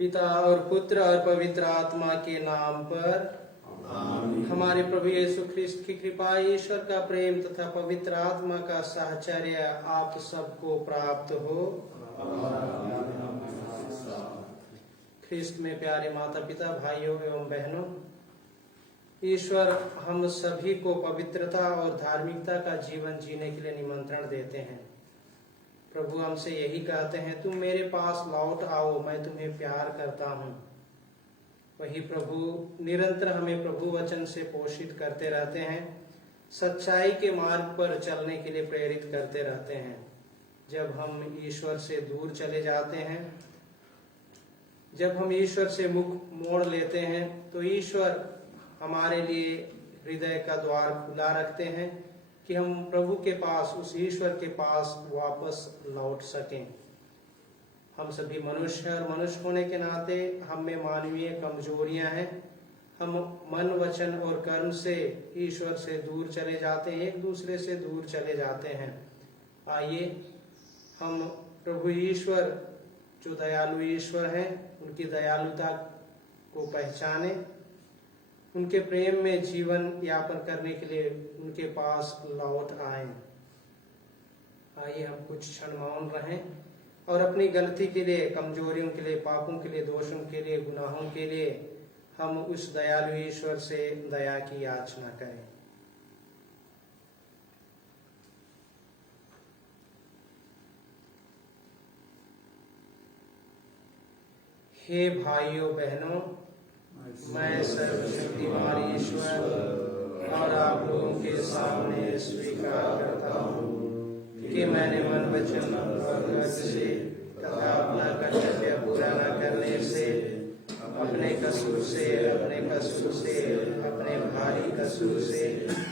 पिता और पुत्र और पवित्र आत्मा के नाम पर आमीन। हमारे प्रभु यीशु ख्रिस्त की कृपा, ईश्वर का प्रेम तथा पवित्र आत्मा का साहचर्य आप सबको प्राप्त हो। ख्रिस्त में प्यारे माता पिता, भाइयों एवं बहनों, ईश्वर हम सभी को पवित्रता और धार्मिकता का जीवन जीने के लिए निमंत्रण देते हैं। प्रभु हमसे यही कहते हैं, तुम मेरे पास लौट आओ, मैं तुम्हें प्यार करता हूँ। वही प्रभु निरंतर हमें प्रभु वचन से पोषित करते रहते हैं, सच्चाई के मार्ग पर चलने के लिए प्रेरित करते रहते हैं। जब हम ईश्वर से दूर चले जाते हैं, जब हम ईश्वर से मुख मोड़ लेते हैं, तो ईश्वर हमारे लिए हृदय का द्वार खुला रखते हैं कि हम प्रभु के पास, उस ईश्वर के पास वापस लौट सकें। हम सभी मनुष्य और मनुष्य होने के नाते हम में मानवीय कमजोरियां हैं। हम मन, वचन और कर्म से ईश्वर से दूर चले जाते हैं, एक दूसरे से दूर चले जाते हैं। आइए हम प्रभु ईश्वर, जो दयालु ईश्वर हैं, उनकी दयालुता को पहचाने, उनके प्रेम में जीवन यापन करने के लिए उनके पास लौट आए। आइए हम कुछ क्षण मौन रहें और अपनी गलती के लिए, कमजोरियों के लिए, पापों के लिए, दोषों के लिए, गुनाहों के लिए हम उस दयालु ईश्वर से दया की याचना करें। हे भाइयों बहनों, मैं सर्वशक्तिमान ईश्वर और आप लोगों के सामने स्वीकार करता हूँ कि मैंने मन, वचन और कर्म से तथा अपना कर्तव्य पूरा न करने से, अपने कसूर से, अपने भारी कसूर से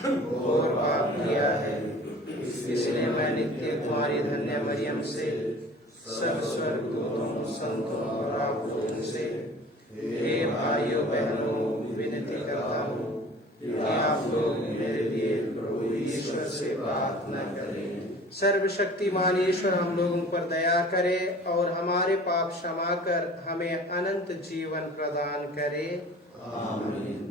घोर पाप किया है। इसलिए मैं नित्य तुम्हारी धन्य मरियम से, सब स्वर्गदूतों, संतों और आप लोगों से, हे भाइयों बहनों, विनती करता हूँ कि आप लोग मेरे लिए प्रभु ईश्वर से प्रार्थना करें। सर्वशक्तिमान ईश्वर हम लोगों पर दया करे और हमारे पाप क्षमा कर हमें अनंत जीवन प्रदान करे। आमीन।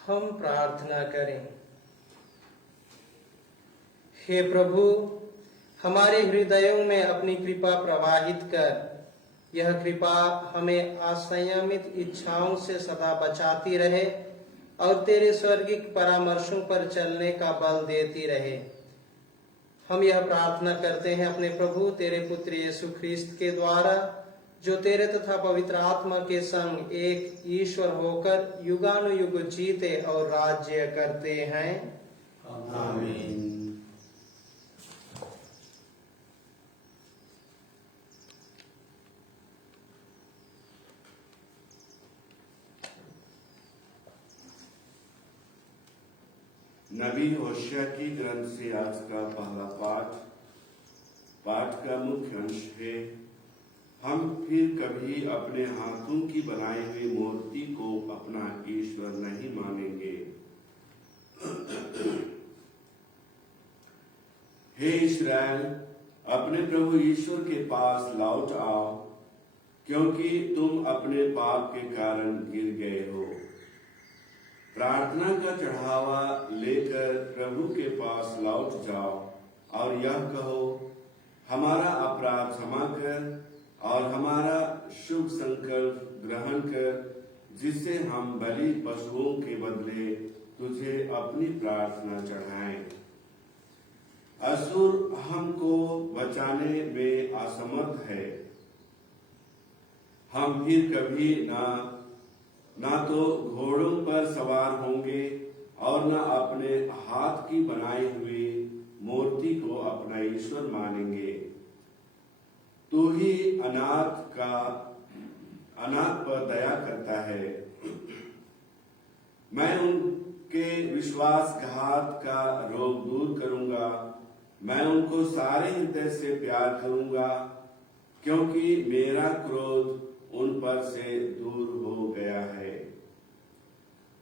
हम प्रार्थना करें। हे प्रभु, हमारे हृदयों में अपनी कृपा प्रवाहित कर, यह कृपा हमें असंयमित इच्छाओं से सदा बचाती रहे और तेरे स्वर्गिक परामर्शों पर चलने का बल देती रहे। हम यह प्रार्थना करते हैं अपने प्रभु तेरे पुत्र यीशु ख्रिस्त के द्वारा, जो तेरे तथा पवित्र आत्मा के संग एक ईश्वर होकर युगानुयुग जीते और राज्य करते हैं। आमीन। नबी होशिया की ग्रंथ से आज का पहला पाठ का मुख्य अंश है, हम फिर कभी अपने हाथों की बनाई हुई मूर्ति को अपना ईश्वर नहीं मानेंगे। हे इस्राएल, अपने प्रभु ईश्वर के पास लौट आओ, क्योंकि तुम अपने पाप के कारण गिर गए हो। प्रार्थना का चढ़ावा लेकर प्रभु के पास लौट जाओ और यह कहो, हमारा अपराध क्षमा कर और हमारा शुभ संकल्प ग्रहण कर, जिससे हम बलि पशुओं के बदले तुझे अपनी प्रार्थना चढ़ाएं। असुर हमको बचाने में असमर्थ है। हम फिर कभी ना तो घोड़ों पर सवार होंगे और न अपने हाथ की बनाई हुई मूर्ति को अपना ईश्वर मानेंगे। तू ही अनाथ पर दया करता है। मैं उनके विश्वासघात का रोग दूर करूंगा। मैं उनको सारे हृदय से प्यार करूंगा, क्योंकि मेरा क्रोध उन पर से दूर हो गया है।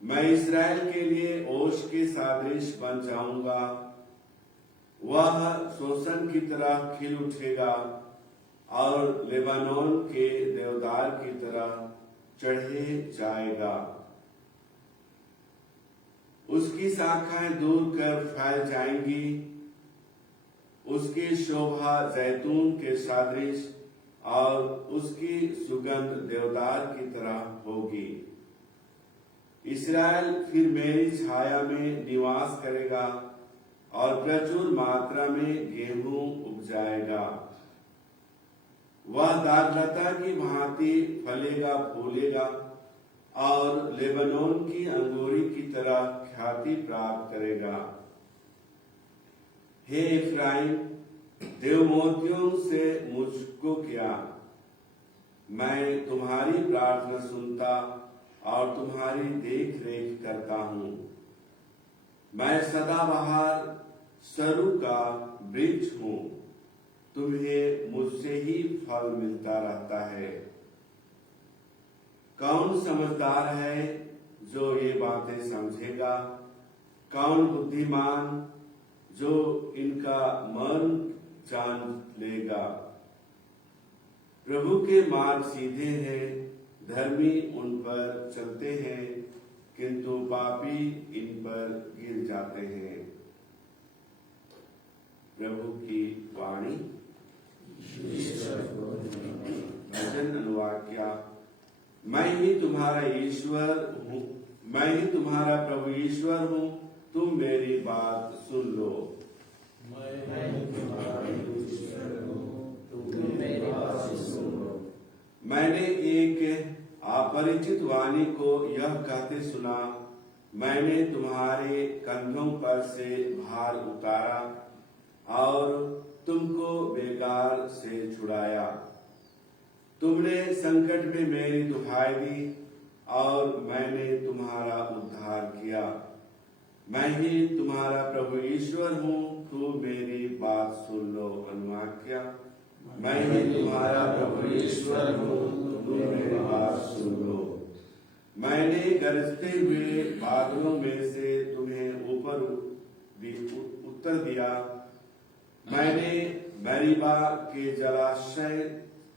मैं इस्राएल के लिए ओश के सादृश बन जाऊंगा। वह शोषण की तरह खिल उठेगा और लेबानोन के देवदार की तरह चढ़े जाएगा। उसकी शाखाएं दूर कर फैल जाएंगी। उसकी शोभा जैतून के सादृश और उसकी सुगंध देवदार की तरह होगी। इस्राएल फिर मेरी छाया में निवास करेगा और प्रचुर मात्रा में गेहूं उपजाएगा। वह दाखलता की भांति फलेगा फूलेगा और लेबनोन की अंगूरी की तरह ख्याति प्राप्त करेगा। हे इफ्राइम, देव मोतियों से मुझको क्या, मैं तुम्हारी प्रार्थना सुनता और तुम्हारी देख रेख करता हूँ। मैं सदाबहार सरू का वृक्ष हूँ, तुम्हें मुझसे ही फल मिलता रहता है। कौन समझदार है जो ये बातें समझेगा? कौन बुद्धिमान जो इनका मर्म जान लेगा? प्रभु के मार्ग सीधे हैं, धर्मी उन पर चलते हैं, किंतु पापी इन पर गिर जाते हैं। प्रभु की वाणी। भजन अनुवाक्या। मैं ही तुम्हारा ईश्वर हूँ, मैं ही तुम्हारा प्रभु ईश्वर हूँ, तुम मेरी बात सुन लो। मैंने एक अपरिचित वाणी को यह कहते सुना, मैंने तुम्हारे कंधों पर से भार उतारा और तुमको बेकार से छुड़ाया। तुमने संकट में मेरी दुहाई दी और मैंने तुम्हारा उद्धार किया। मैं ही तुम्हारा प्रभु ईश्वर हूँ, तू मेरी बात सुन लो। अनुवाक्या। मैं ही तुम्हारा प्रभु ईश्वर हूँ, तू मेरी बात सुन लो। मैंने गरजते हुए बादलों में से तुम्हें ऊपर उत्तर दिया। मैंने मरीबा के जलाशय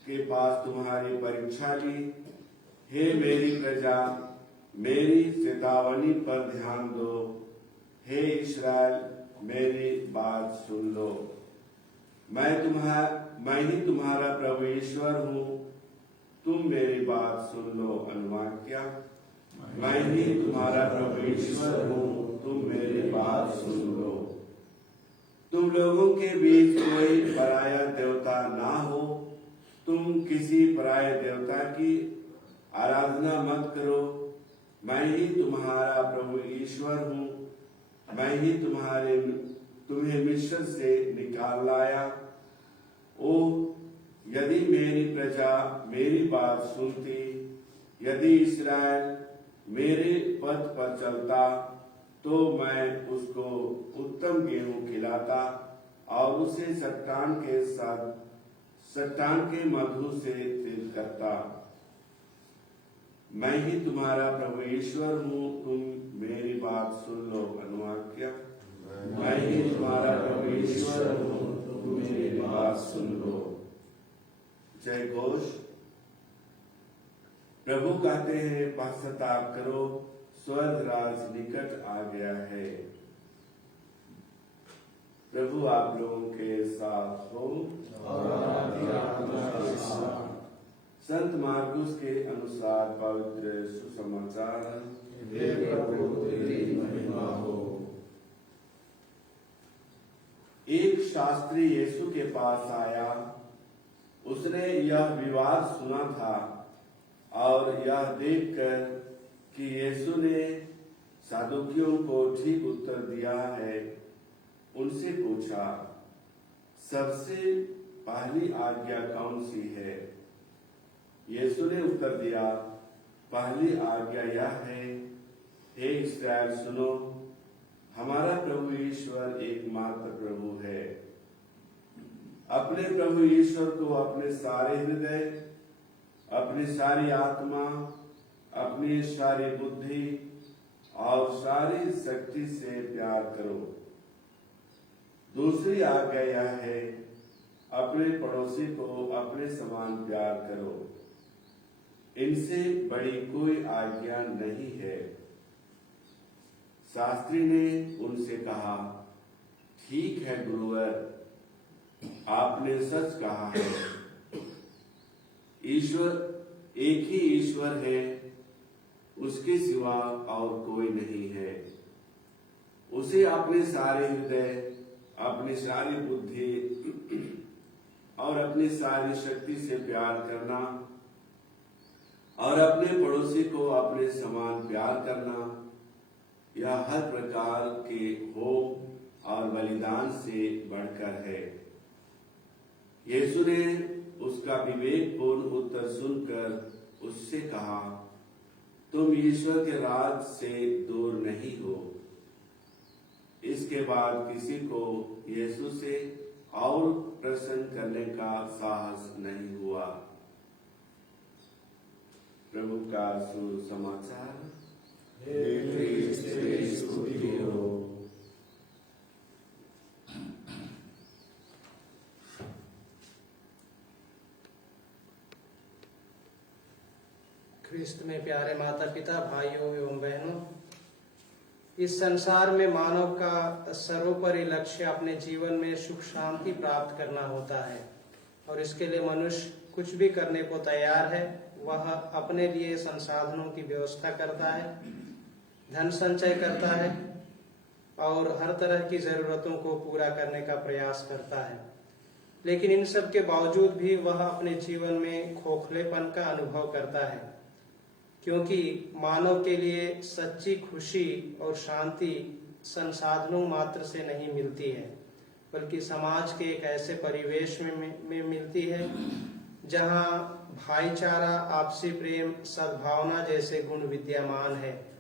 के पास तुम्हारी परीक्षा ली। हे मेरी प्रजा, मेरी चेतावनी पर ध्यान दो। हे इस्राएल, मेरी बात सुन लो। मैं ही तुम्हारा प्रभु ईश्वर हूँ, तुम मेरी बात सुन लो। अनुवाक्या। मैं ही तुम्हारा प्रभु ईश्वर हूँ, तुम मेरी बात सुन लो। तुम लोगों के बीच कोई पराया देवता ना हो। तुम किसी पराये देवता की आराधना मत करो। मैं ही तुम्हारा प्रभु ईश्वर हूँ। मैं ही तुम्हें मिस्र से निकाल लाया। ओ यदि मेरी प्रजा मेरी बात सुनती, यदि इस्राएल मेरे पथ पर चलता, तो मैं उसको उत्तम गेहूं खिलाता और उसे चट्टान के मधु से तिल करता। मैं ही तुम्हारा प्रभु ईश्वर हूँ, तुम मेरी बात सुन लो। अनुवाक्य, मैं ही तुम्हारा प्रभु ईश्वर हूँ, तुम मेरी बात सुन लो। जय घोष। प्रभु कहते हैं, पश्चाताप करो, स्वर्ग राज निकट आ गया है। प्रभु आप लोगों के साथ हो और आपकी आत्मा के साथ। संत मार्कुस के अनुसार पवित्र सुसमाचार। हे प्रभु तेरी महिमा हो। एक शास्त्री यीशु के पास आया। उसने यह विवाद सुना था और यह देखकर कि यीशु ने सदूकियों को ठीक उत्तर दिया है, उनसे पूछा, सबसे पहली आज्ञा कौन सी है? यीशु ने उत्तर दिया, पहली आज्ञा यह है, हे इस्राएल सुनो, हमारा प्रभु ईश्वर एकमात्र प्रभु है। अपने प्रभु ईश्वर को अपने सारे हृदय, अपनी सारी आत्मा, अपनी सारी बुद्धि और सारी शक्ति से प्यार करो। दूसरी आज्ञा यह है, अपने पड़ोसी को अपने समान प्यार करो। इनसे बड़ी कोई आज्ञा नहीं है। शास्त्री ने उनसे कहा, ठीक है गुरुवर, आपने सच कहा है। ईश्वर एक ही ईश्वर है, उसके सिवा और कोई नहीं है। उसे अपने सारे हृदय, अपनी सारी बुद्धि और अपनी सारी शक्ति से प्यार करना और अपने पड़ोसी को अपने समान प्यार करना, यह हर प्रकार के होम और बलिदान से बढ़कर है। यीशु ने उसका विवेकपूर्ण उत्तर सुनकर उससे कहा, तुम ईश्वर के राज से दूर नहीं हो। इसके बाद किसी को यीशु से और प्रश्न करने का साहस नहीं हुआ। प्रभु का सुसमाचार। हे क्रिस्त तेरी स्तुति हो। ख्रिस्त में प्यारे माता पिता, भाइयों एवं बहनों, इस संसार में मानव का सर्वोपरि लक्ष्य अपने जीवन में सुख शांति प्राप्त करना होता है और इसके लिए मनुष्य कुछ भी करने को तैयार है। वह अपने लिए संसाधनों की व्यवस्था करता है, धन संचय करता है और हर तरह की जरूरतों को पूरा करने का प्रयास करता है। लेकिन इन सब के बावजूद भी वह अपने जीवन में खोखलेपन का अनुभव करता है, क्योंकि मानव के लिए सच्ची खुशी और शांति संसाधनों मात्र से नहीं मिलती है, बल्कि समाज के एक ऐसे परिवेश में मिलती है जहां भाईचारा, आपसी प्रेम, सद्भावना जैसे गुण विद्यमान है।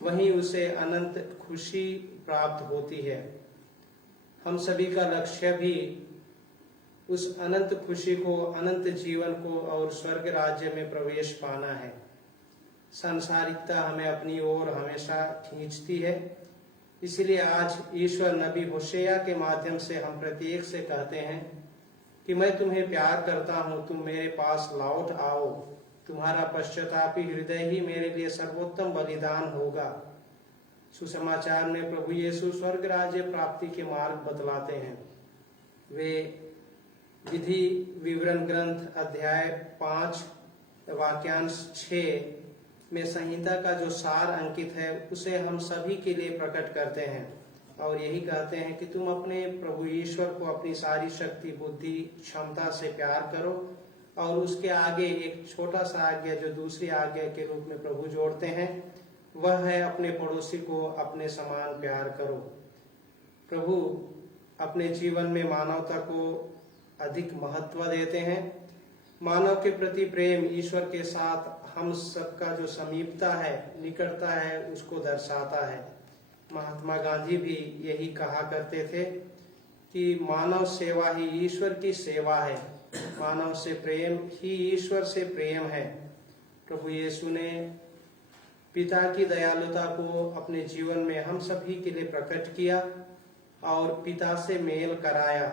वहीं उसे अनंत खुशी प्राप्त होती है। हम सभी का लक्ष्य भी उस अनंत खुशी को, अनंत जीवन को और स्वर्ग राज्य में प्रवेश पाना है। सांसारिकता हमें अपनी ओर हमेशा खींचती है। इसलिए आज ईश्वर नबी होशेया के माध्यम से हम प्रत्येक से कहते हैं कि मैं तुम्हें प्यार करता हूँ, तुम मेरे पास लौट आओ। तुम्हारा पश्चातापी हृदय ही मेरे लिए सर्वोत्तम बलिदान होगा। सुसमाचार में प्रभु यीशु स्वर्ग राज्य प्राप्ति के मार्ग बतलाते हैं। वे विधि विवरण ग्रंथ अध्याय 5 वाक्यांश 6 में संहिता का जो सार अंकित है उसे हम सभी के लिए प्रकट करते हैं और यही कहते हैं कि तुम अपने प्रभु ईश्वर को अपनी सारी शक्ति, बुद्धि, क्षमता से प्यार करो। और उसके आगे एक छोटा सा आज्ञा जो दूसरी आज्ञा के रूप में प्रभु जोड़ते हैं, वह है अपने पड़ोसी को अपने समान प्यार करो। प्रभु अपने जीवन में मानवता को अधिक महत्व देते हैं। मानव के प्रति प्रेम ईश्वर के साथ हम सबका जो समीपता है, निकटता है, उसको दर्शाता है। महात्मा गांधी भी यही कहा करते थे कि मानव सेवा ही ईश्वर की सेवा है, मानव से प्रेम ही ईश्वर से प्रेम है। प्रभु यीशु ने पिता की दयालुता को अपने जीवन में हम सभी के लिए प्रकट किया और पिता से मेल कराया।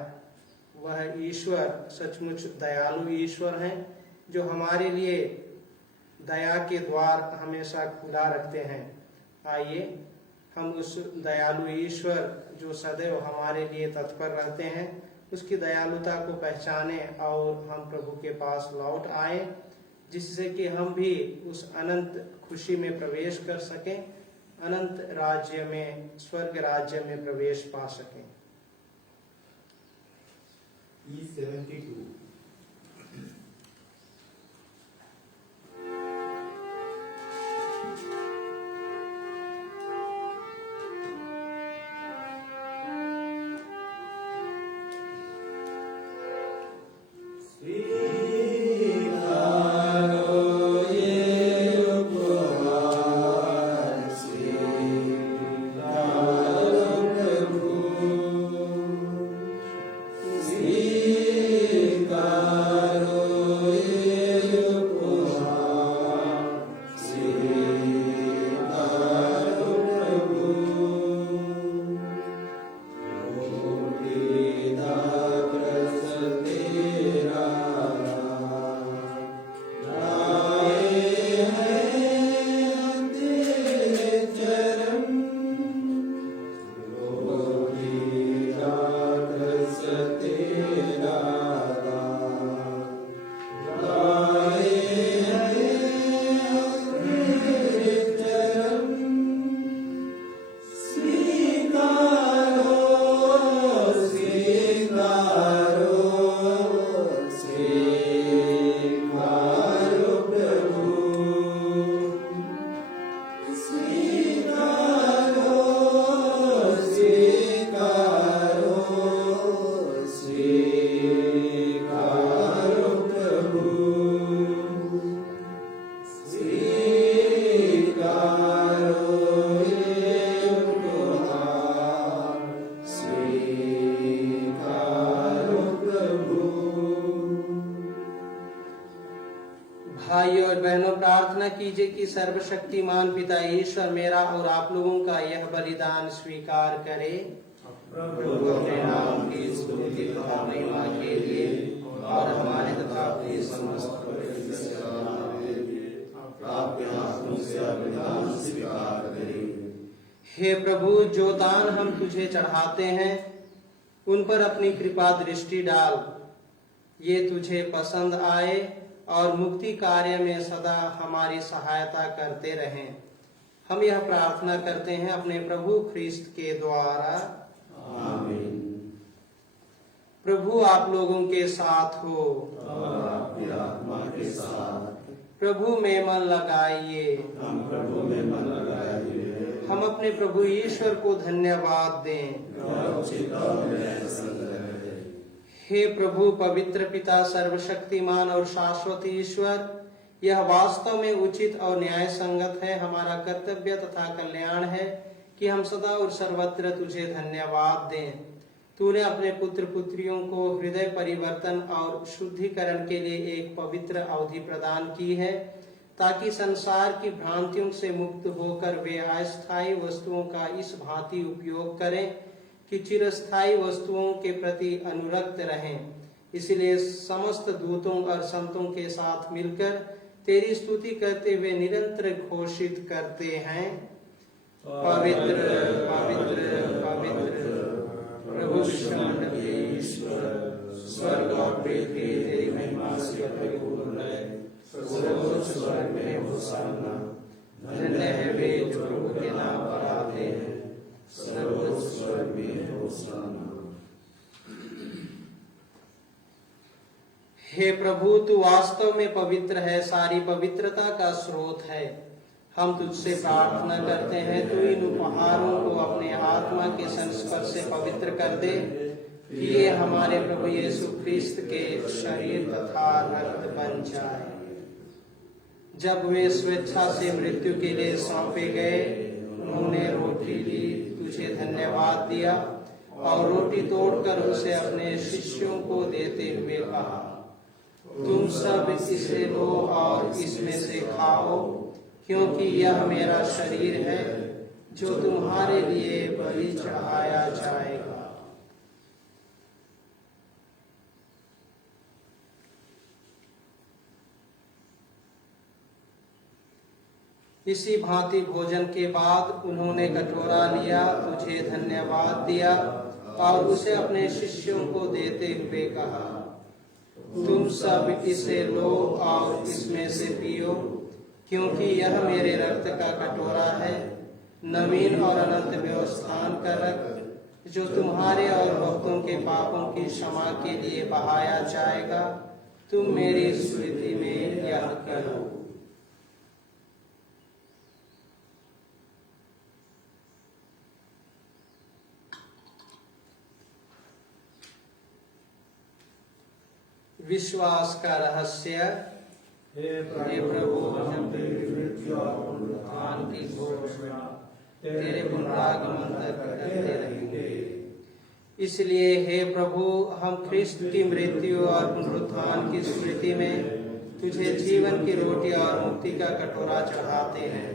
वह ईश्वर सचमुच दयालु ईश्वर हैं, जो हमारे लिए दया के द्वार हमेशा खुला रखते हैं। आइए हम उस दयालु ईश्वर जो सदैव हमारे लिए तत्पर रहते हैं, उसकी दयालुता को पहचाने और हम प्रभु के पास लौट आए, जिससे कि हम भी उस अनंत खुशी में प्रवेश कर सकें, अनंत राज्य में, स्वर्ग राज्य में प्रवेश पा सकें। E72 भाइयों और बहनों, प्रार्थना कीजिए कि सर्वशक्तिमान पिता ईश्वर मेरा और आप लोगों का यह बलिदान स्वीकार करे। प्रभु अपने नाम की स्तुति तथा महिमा के लिए और हमारे तथा अपने समस्त पवित्र सेवा के लिए आपके हाथों से बलिदान स्वीकार करें। हे प्रभु, जो दान हम तुझे चढ़ाते हैं उन पर अपनी कृपा दृष्टि डाल, ये तुझे पसंद आए और मुक्ति कार्य में सदा हमारी सहायता करते रहें। हम यह प्रार्थना करते हैं अपने प्रभु ख्रिस्त के द्वारा, आमीन। प्रभु आप लोगों के साथ हो और आपकी आत्मा के साथ। प्रभु में मन लगाइए, हम प्रभु में मन लगाइए। हम अपने प्रभु ईश्वर को धन्यवाद दें। हे प्रभु पवित्र पिता, सर्वशक्तिमान और शाश्वत ईश्वर, यह वास्तव में उचित और न्याय संगत है, हमारा कर्तव्य तथा कल्याण है कि हम सदा और सर्वत्र तुझे धन्यवाद दें। तूने अपने पुत्र पुत्रियों को हृदय परिवर्तन और शुद्धिकरण के लिए एक पवित्र अवधि प्रदान की है, ताकि संसार की भ्रांतियों से मुक्त होकर वे अस्थायी वस्तुओं का इस भांति उपयोग करें कि चिरस्थायी वस्तुओं के प्रति अनुरक्त रहें। इसलिए समस्त दूतों और संतों के साथ मिलकर तेरी स्तुति करते हुए निरंतर घोषित करते हैं, पवित्र पवित्र पवित्र प्रभु विश्वमंडल के ईश्वर, स्वर्ग और पृथ्वी तेरी महिमा से परिपूर्ण है। सर्वोच्च स्वर्ग में होशाना, धन्य है वे जो प्रभु के नाम पर आते हैं, सर्वोच्च स्वर्ग में होशाना। हे प्रभु, तू वास्तव में पवित्र है, सारी पवित्रता का स्रोत है। हम तुझसे प्रार्थना करते हैं, तू इन उपहारों को अपने आत्मा के संस्पर्श से पवित्र कर दे, कि ये हमारे प्रभु यीशु ख्रिस्त के शरीर तथा रक्त बन जाए। जब वे स्वेच्छा से मृत्यु के लिए सौंपे गए, उन्होंने रोटी ली, तुझे धन्यवाद दिया और रोटी तोड़कर उसे अपने शिष्यों को देते हुए कहा, तुम सब इसे लो और इसमें से खाओ, क्योंकि यह मेरा शरीर है जो तुम्हारे लिए बलि चढ़ाया जाएगा। इसी भांति भोजन के बाद उन्होंने कटोरा लिया, तुझे धन्यवाद दिया और उसे अपने शिष्यों को देते हुए कहा, तुम सब इसे लो और इसमें से पियो, क्योंकि यह मेरे रक्त का कटोरा है, नवीन और अनंत व्यवस्थान का रक्त, जो तुम्हारे और भक्तों के पापों की क्षमा के लिए बहाया जाएगा। तुम मेरी स्मृति में यह करो। विश्वास का रहस्य। हे प्रभु, हम तेरी मृत्यु और पुनरुत्थान की घोषणा तेरे पुनरागमन तक करते रहेंगे। इसलिए हे प्रभु, हम ख्रिस्त की मृत्यु और पुनरुत्थान की स्मृति में तुझे जीवन की रोटी और मुक्ति का कटोरा चढ़ाते हैं।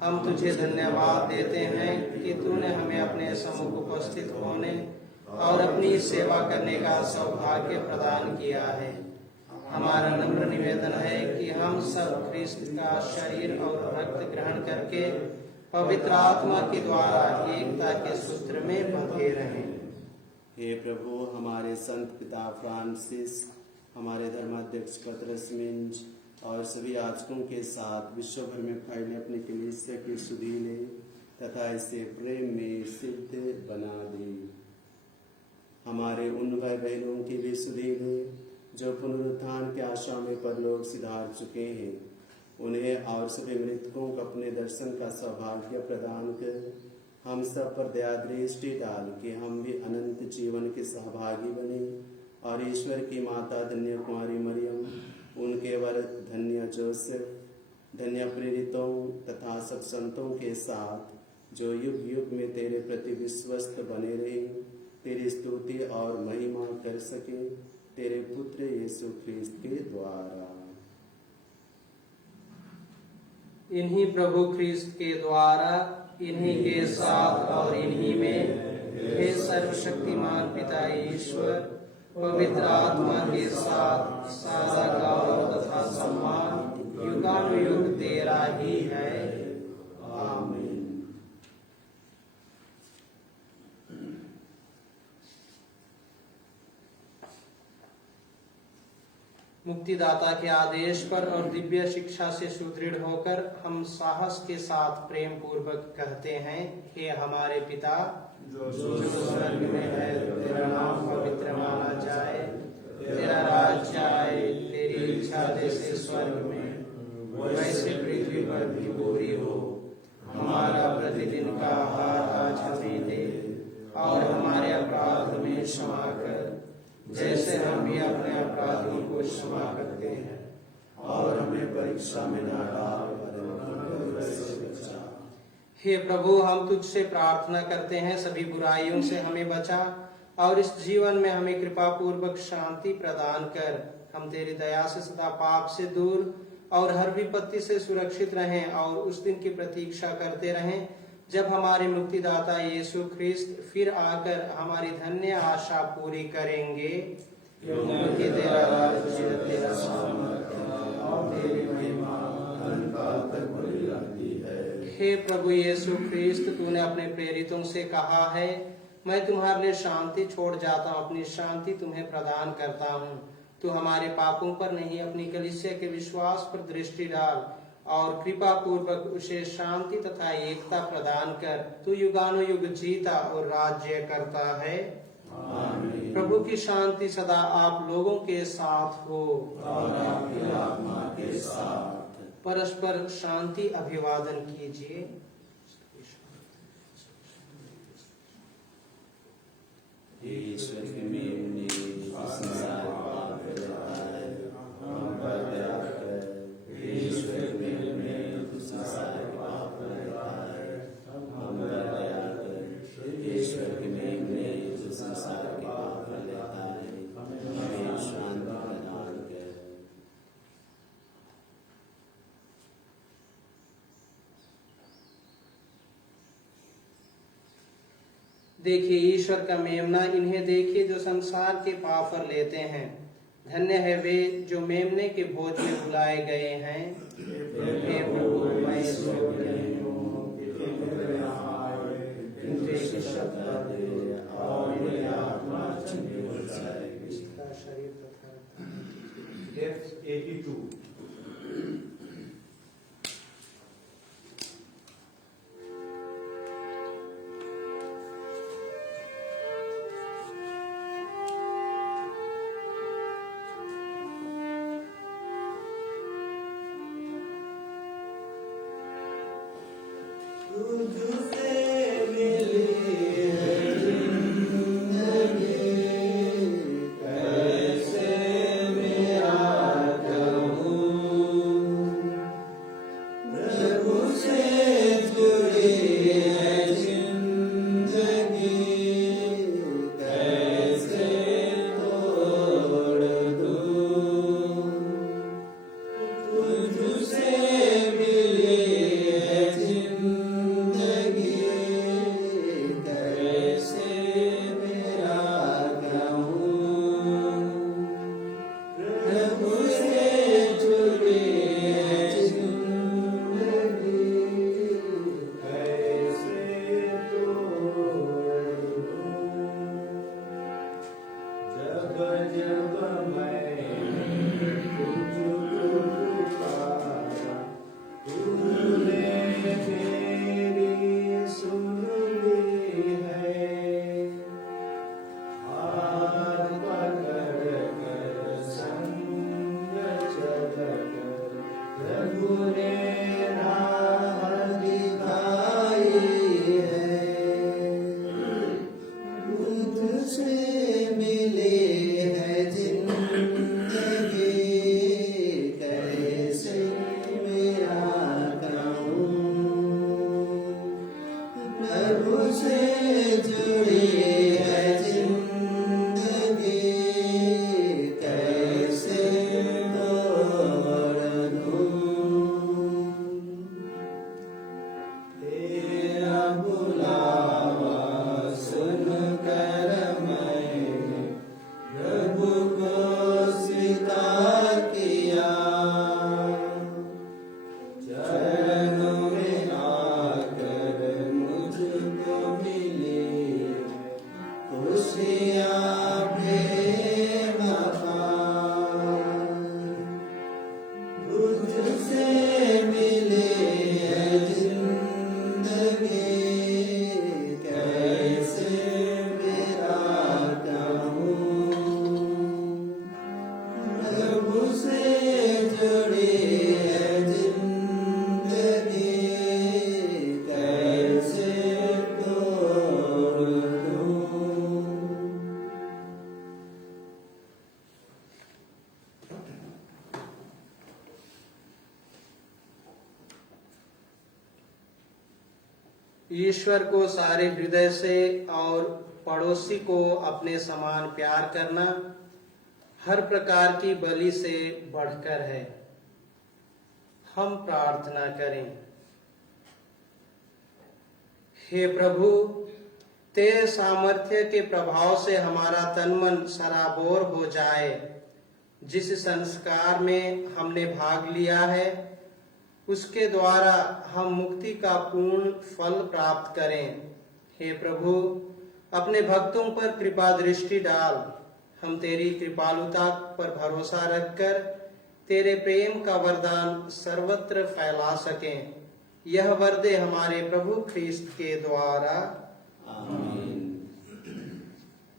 हम तुझे धन्यवाद देते हैं कि तूने हमें अपने सम्मुख उपस्थित होने और अपनी सेवा करने का सौभाग्य प्रदान किया है। हमारा नम्र निवेदन है कि हम सब ख्रिस्त का शरीर और रक्त ग्रहण करके पवित्र आत्मा के द्वारा एकता के सूत्र में बंधे रहें। हे प्रभु, हमारे संत पिता फ्रांसिस, हमारे धर्माध्यक्ष पतरस मिंज और सभी याजकों के साथ विश्व भर में फैले अपनी कलीसिया की सुधि ले तथा इसे प्रेम में सिद्ध बना दे। हमारे उन भाई बहनों की भी सुधि ले जो पुनरुत्थान की आशा में परलोक सिधार चुके हैं, उन्हें और सभी मृतकों को अपने दर्शन का सौभाग्य प्रदान कर हम सब पर दया दृष्टि डाल के हम भी अनंत जीवन के सहभागी बने और ईश्वर की माता धन्य कुमारी मरियम, उनके वर धन्य जोसेफ, धन्य प्रेरितों तथा सब संतों के साथ जो युग युग में तेरे प्रति विश्वस्त बने रहे, तेरी स्तुति और महिमा कर सके, तेरे पुत्र यीशु ख्रिस्त के द्वारा। इन्हीं प्रभु ख्रिस्त के द्वारा, इन्हीं के साथ और इन्हीं में, हे सर्वशक्तिमान पिता ईश्वर, पवित्र आत्मा के साथ सारा गौरव तथा सम्मान युगानुयुग तेरा ही है। आमीन। मुक्तिदाता के आदेश पर और दिव्य शिक्षा से सुदृढ़ होकर हम साहस के साथ प्रेम पूर्वक कहते हैं, हे हमारे पिता जो स्वर्ग में है, तेरा नाम पवित्र माना जाए, तेरा राज्य आए, तेरी इच्छा जैसे स्वर्ग में वैसे पृथ्वी पर भी पूरी हो। हमारा प्रतिदिन का आहार आज हमें दे और हमारे अपराध में क्षमा कर, जैसे हम भी अपने अपराधियों को क्षमा करते हैं, और हमें परीक्षा में न डाल, हे प्रभु, हम तुझसे प्रार्थना करते हैं, सभी बुराइयों से हमें बचा और इस जीवन में हमें कृपा पूर्वक शांति प्रदान कर। हम तेरी दया से सदा पाप से दूर और हर विपत्ति से सुरक्षित रहें और उस दिन की प्रतीक्षा करते रहें जब हमारे मुक्तिदाता यीशु ख्रिस्त फिर आकर हमारी धन्य आशा पूरी करेंगे। क्योंकि तेरा राज्य, तेरा सामर्थ्य और तेरी महिमा अनंतकाल तक बनी रहती है। हे प्रभु यीशु ख्रिस्त, तूने अपने प्रेरितों से कहा है, मैं तुम्हारे लिए शांति छोड़ जाता हूँ, अपनी शांति तुम्हें प्रदान करता हूँ। तू हमारे पापों पर नहीं, अपनी कलीसिया के विश्वास पर दृष्टि डाल और कृपा पूर्वक उसे शांति तथा एकता प्रदान कर। तू युगानुयुग जीता और राज्य करता है। आमीन। प्रभु की शांति सदा आप लोगों के साथ हो और आपकी आत्मा के साथ। परस्पर शांति अभिवादन कीजिए। ईश्वर के मेमने संसार पाप लगाए, हम पर दया कर। ईश्वर के मेमने संसार पाप लगाए, हम पर दया कर। ईश्वर के मेमने संसार के पाप लगाए, हमें शांति प्रदान कर। देखिए ईश्वर का मेमना, इन्हें देखिए जो संसार के पाफर लेते हैं। धन्य है वे जो मेमने के भोज में बुलाए गए हैं। हे प्रभु, मैं इस योग्य नहीं हूँ कि तुम मेरे यहाँ आए, किंतु एक शब्द कह दे और मेरी आत्मा चंगी हो जाएगी। इसका शरीर तथा F 82. ईश्वर को सारे हृदय से और पड़ोसी को अपने समान प्यार करना हर प्रकार की बलि से बढ़कर है। हम प्रार्थना करें। हे प्रभु, तेरे सामर्थ्य के प्रभाव से हमारा तन मन सराबोर हो जाए। जिस संस्कार में हमने भाग लिया है उसके द्वारा हम मुक्ति का पूर्ण फल प्राप्त करें। हे प्रभु, अपने भक्तों पर कृपा दृष्टि डाल। हम तेरी कृपालुता पर भरोसा रखकर तेरे प्रेम का वरदान सर्वत्र फैला सकें। यह वर दे हमारे प्रभु ख्रीस्त के द्वारा, आमीन।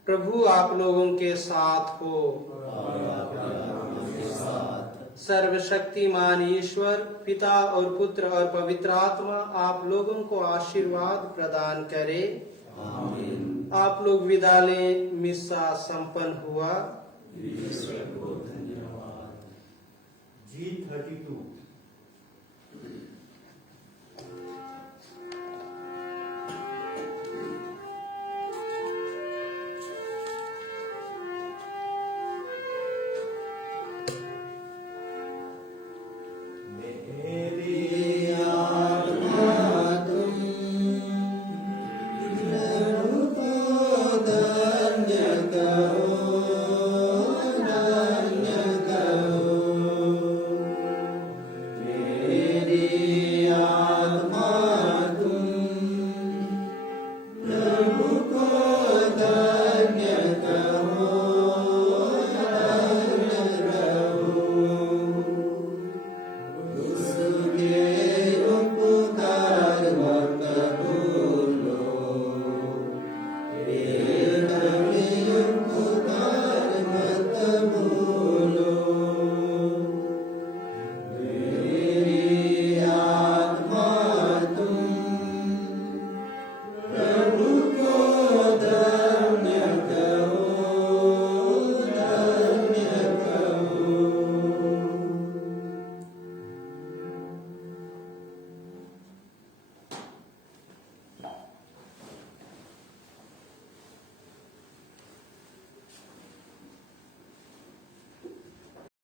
प्रभु आप लोगों के साथ हो। और आपके आत्मा के साथ। सर्वशक्तिमान ईश्वर पिता और पुत्र और पवित्र आत्मा आप लोगों को आशीर्वाद प्रदान करे। आमीन। आप लोग विदा लें। मिस्सा संपन्न हुआ। ईश्वर को धन्यवाद। G32